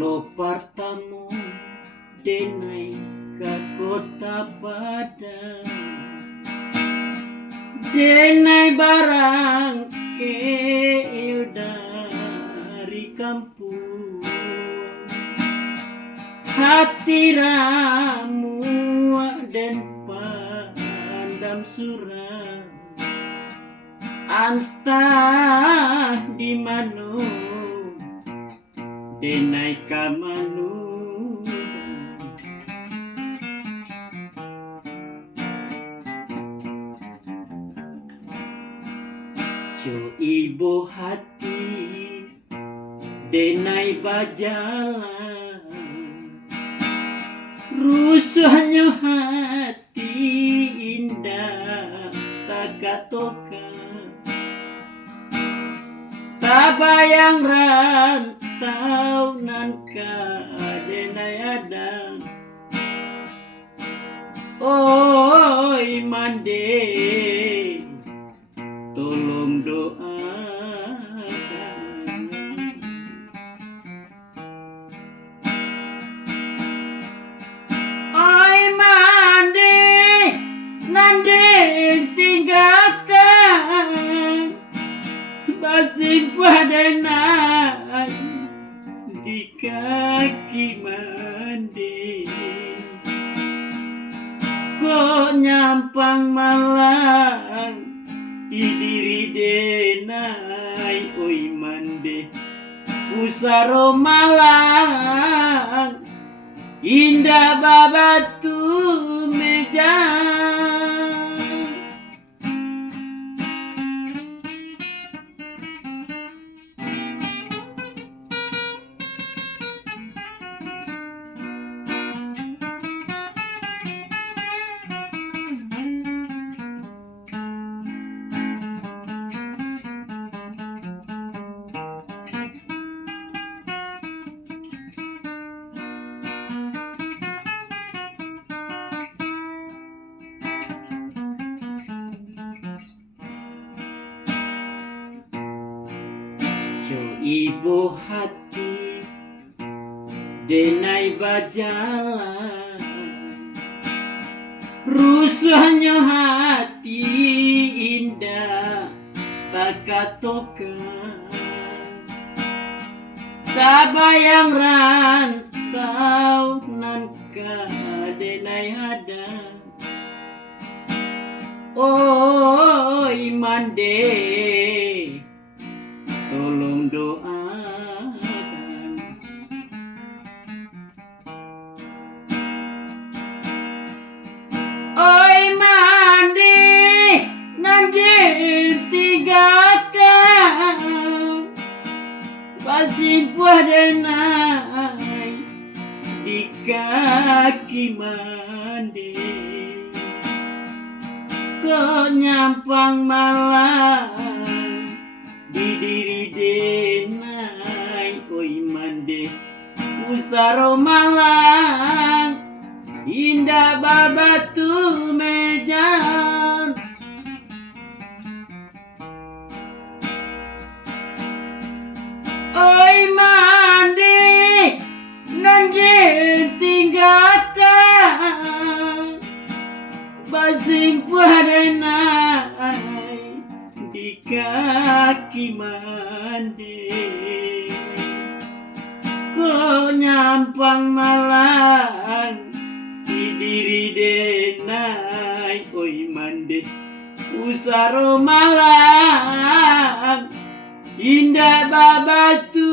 Lo partamu denai ke kota Padang, denai barang ke dari kampung. Hati ramu dan pandam surang, antah di mano denai kamanu. Jo ibu hati denai bajalan, rusuhnya hati indah tak katoka. Tak bayang rantau nan denai adang. Oi mande, tolong doakan. Oi mande, nande tinggalkan basing padenai di kaki mandi. Kok nyampang malang di diri denai, oi mande usaro malang indah babatu meja. Jo ibu hati denai bajalan, rusuhnya hati indah tak katokan. Tak bayang rantau nan denai hadang. Oi mande, tolong doakan. Oi mande, nande tinggalkan basing padenai di kaki mandi. Kok nyampang malang di diri denai, oi mande usaro malang indah babatu mejan. Oi mande nande tinggalkan basing padenai di kaki mandi. Kok nyampang malang di diri denai, oi mande usaro malang indah babatu